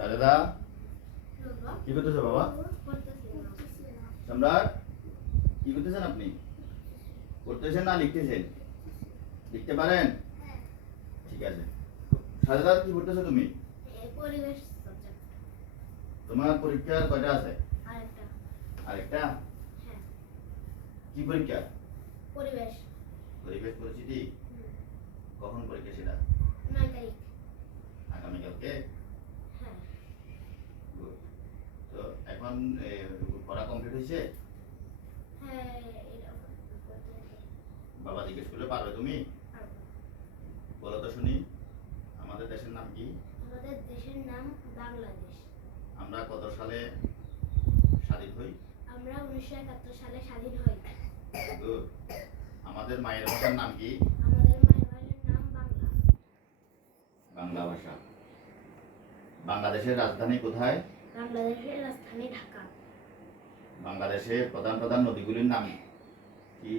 সাজেদা কি করতেছো বাবা? সম্রাট কি করতেছেন আপনি? করতেছেন না লিখতেছেন? লিখতে পারেন? ঠিক আছে। সাজেদা কি করতেছো তুমি? পরিবেশ সাবজেক্ট। তোমার পরীক্ষার কয়টা আছে? আরেকটা। আরেকটা? হ্যাঁ। কি পরীক্ষা? পরিবেশ। পরিবেশ পরিচিতি? কখন পরীক্ষা সেটা? 9 তারিখ। আগামীকালকে? হ্যাঁ। Good. তো এখন পড়া কমপ্লিট হয়েছে? হ্যাঁ, এটা করতে বাবা জিজ্ঞেস করলে পারবে তুমি? পারবো। বলো তো শুনি, আমাদের দেশের নাম কি? আমাদের দেশের নাম বাংলাদেশ। আমরা কত সালে স্বাধীন হই? আমরা 1971 সালে স্বাধীন হই। Good. আমাদের মায়ের ভাষার নাম কি? আমাদের মায়ের ভাষার নাম বাংলা। বাংলা ভাষা। বাংলাদেশের রাজধানী কোথায়? বাংলাদেশের রাজধানী ঢাকা। বাংলাদেশের প্রধান প্রধান নদীগুলির নাম কি?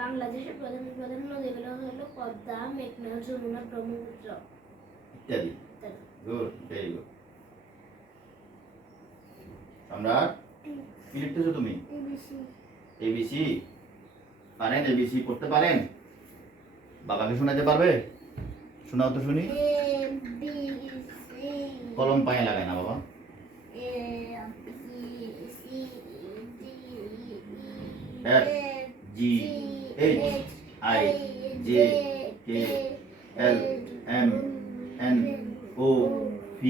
বাংলাদেশের প্রধান প্রধান নদীগুলো হলো পদ্মা, মেঘনা, যমুনা, ব্রহ্মপুত্র ইত্যাদি। ইত্যাদি। Good, very good. সম্রাট কি লিখতেছো তুমি? এবিসি পারেন? এবিসি পড়তে পারেন? বাবাকে শোনাতে পারবে? শোনাও তো শুনি। কলম পায়ে লাগায় না বাবা। F G H I J K L M N O P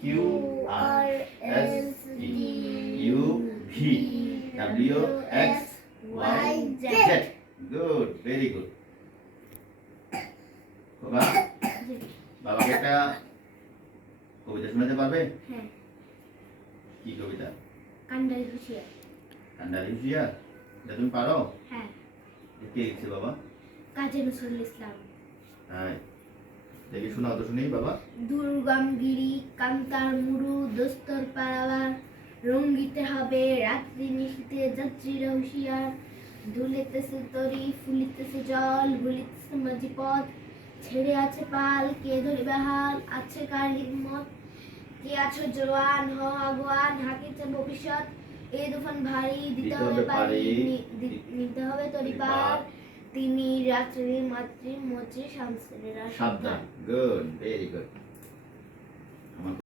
Q R S T U V W X Y Z. Good, very good. বাবা বাবাকে একটা কবিতা শোনাতে পারবে? হ্যাঁ। কি কবিতা? কান্ডারি হুঁশিয়ার। কান্ডারি হুঁশিয়ার? এটা তুমি পারো? হ্যাঁ। কে লিখছে বাবা? কাজী নজরুল ইসলাম। হ্যাঁ, দেখি শোনাও তো শুনি বাবা। দুর্গম গিরি কান্তার মুরু দস্তর পারাবার রঙ্গিতে হবে রাত্রি নিশীতে যাত্রীরা হুঁশিয়ার দুলিতেছে তরি ফুলিতেছে জল ভুলিতেছে মাঝি পথ ছেড়ে আছে পাল কে ধরিবে হাল আছে কার হিম্মত কে আছো জওয়ান হ আগুয়ান হাকিছে ভবিষ্যৎ এই তুফান ভারী দিতে হবে পারি নিতে হবে তরি পার তিনি রাত্রি মাতৃ মৈত্রী শামসেরা সাবধান। Good, very good.